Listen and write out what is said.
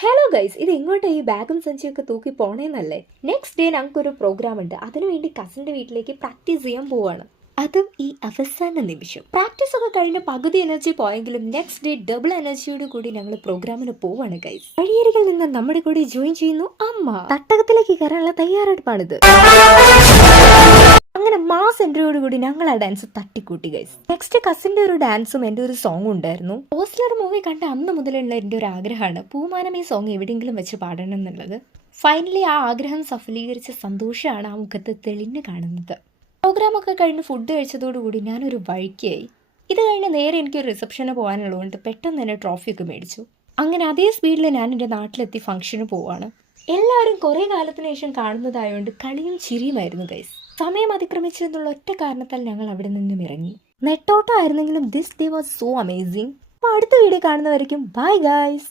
Hello guys, ഇത് ഇങ്ങോട്ട് ഈ ബാഗും സഞ്ചിയൊക്കെ തൂക്കി പോണേന്നല്ലേ? നെക്സ്റ്റ് ഡേ ഞങ്ങൾക്കൊരു പ്രോഗ്രാം ഉണ്ട്. അതിനുവേണ്ടി കസിൻ്റെ വീട്ടിലേക്ക് പ്രാക്ടീസ് ചെയ്യാൻ പോവാണ്. അതും ഈ അവസാന നിമിഷം. പ്രാക്ടീസ് ഒക്കെ കഴിഞ്ഞ് പകുതി എനർജി പോയെങ്കിലും നെക്സ്റ്റ് ഡേ ഡബിൾ എനർജിയോട് കൂടി ഞങ്ങൾ പ്രോഗ്രാമിന് പോവാണ് ഗൈസ്. വഴിയരികിൽ നിന്ന് നമ്മുടെ കൂടെ ജോയിൻ ചെയ്യുന്നു അമ്മ. തട്ടകത്തിലേക്ക് കയറാനുള്ള തയ്യാറെടുപ്പാണിത്. അങ്ങനെ മാസ് എൻട്രിയോട് കൂടി ഞങ്ങൾ ആ ഡാൻസ് തട്ടിക്കൂട്ടി ഗൈസ്. നെക്സ്റ്റ് കസിന്റെ ഒരു ഡാൻസും എന്റെ ഒരു സോങ്ങും ഉണ്ടായിരുന്നു. പോസ്റ്റർ മൂവി കണ്ട അന്ന് മുതലുള്ള എന്റെ ഒരു ആഗ്രഹമാണ് പൂമാനം ഈ സോങ് എവിടെയെങ്കിലും വെച്ച് പാടണം എന്നുള്ളത്. ഫൈനലി ആ ആഗ്രഹം സഫലീകരിച്ച സന്തോഷമാണ് ആ മുഖത്ത് തെളിഞ്ഞു കാണുന്നത്. പ്രോഗ്രാമൊക്കെ കഴിഞ്ഞ് ഫുഡ് കഴിച്ചതോടുകൂടി ഞാനൊരു വഴിക്കായി. ഇത് കഴിഞ്ഞ് നേരെ എനിക്കൊരു റിസപ്ഷന് പോകാനുള്ളതുകൊണ്ട് പെട്ടെന്ന് തന്നെ ട്രോഫിയൊക്കെ മേടിച്ചു. അങ്ങനെ അതേ സ്പീഡിൽ ഞാൻ എൻ്റെ നാട്ടിലെത്തി ഫംഗ്ഷന് പോവാണ്. എല്ലാവരും കുറേ കാലത്തിന് ശേഷം കാണുന്നതായതുകൊണ്ട് കളിയും ചിരിയുമായിരുന്നു ഗൈസ്. സമയം അതിക്രമിച്ചെന്നുള്ള ഒറ്റ കാരണത്താൽ ഞങ്ങൾ അവിടെ നിന്നും ഇറങ്ങി. നെട്ടോട്ടമായിരുന്നെങ്കിലും this day was so amazing. അപ്പോൾ അടുത്ത വീഡിയോ കാണുന്നവരേക്കും ബൈ ഗൈസ്.